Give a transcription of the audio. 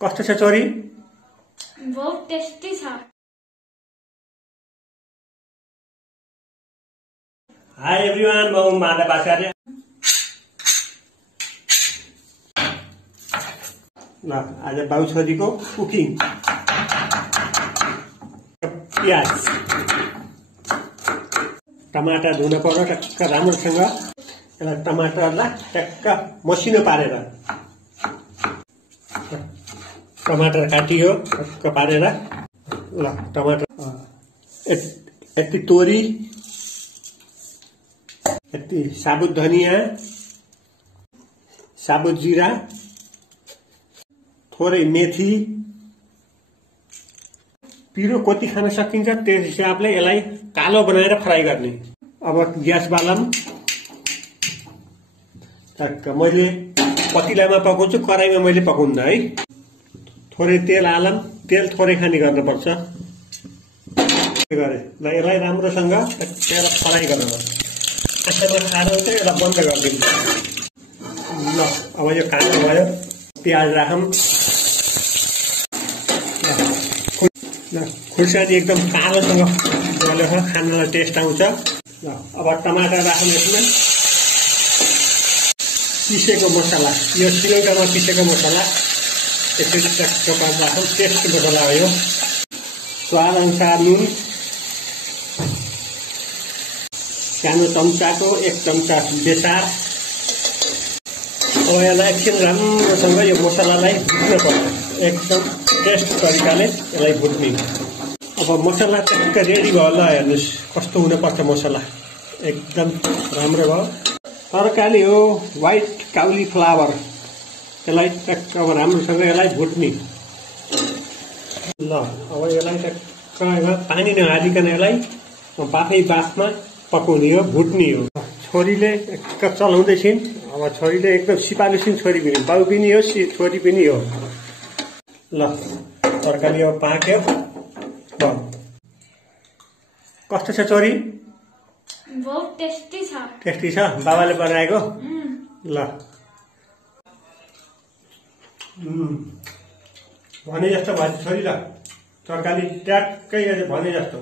कस्तो छ छोरी? बहुत टेस्टी छ। हाई एभ्रिवान, म माधव आचार्य। ल आज बाउ छोरीको कुकिङ। प्याज टमाटर धुन पर्यो टक्क राम्रोसँग। यसलाई टमाटरलाई टक्क मसिनो पारेर टमाटर काटियो टक्क पारेर। ल टमाटर यति तोरी, यति साबुत धनिया, साबुत जीरा, थोरै मेथी। पिरो कति खान सकिन्छ त्यस हिसाबले यसलाई कालो बनाएर फ्राई गर्ने। अब ग्यास बालम। मैले पतिलामा पकाउँछु, कराईमा मैले पकाउन्न है। थोरै तेल हालम, तेल थोरै खाने गर्नुपर्छ। गरे ल यसलाई राम्रोसँग त्यसलाई फ्राई गर्न आँखामा खाएर चाहिँ यसलाई बन्द गरिदिनु। ल अब यो कालो भयो, प्याज राखौँ। खुर्सानी एकदम कालोसँग गलेर खानलाई टेस्ट आउँछ। ल अब टमाटर राखौँ यसमा। पिसेको मसला, यो सिलौटामा पिसेको मसला यसरी टक्क राखौँ। टेस्ट मसला हो यो। स्वाद अनुसार नुन, सानो चम्चाको 1 चम्चा बेसार। अब यसलाई एकछिन राम्रोसँग यो मसलालाई भुट्नु पर्छ। एकदम टेस्ट तरिकाले यसलाई भुट्ने। अब मसला टक्क रेडी भयो। ल हेर्नुहोस् कस्तो हुनुपर्छ मसला। एकदम राम्रो भयो। तरकारी हो व्हाइट काउली फ्लावर। यसलाई टक्क अब राम्रोसँग यसलाई भुट्ने। ल अब यसलाई टक्क पानी नहालिकन यसलाई बाफै बाफमा पकाउने हो, भुट्ने हो। छोरीले टक्क चलाउँदैछिन्। अब छोरीले एकदम सिपालुसिन छोरी पनि, बाउ पनि हो छोरी पनि हो। ल तरकारी अब पाक्यो। कस्तो छ छोरी? बहुत टेस्टी छ। टेस्टी छ? बाबाले बनाएको? ल भने जस्तो भयो छोरी। ल तरकारी ट्याक्कै भने जस्तो।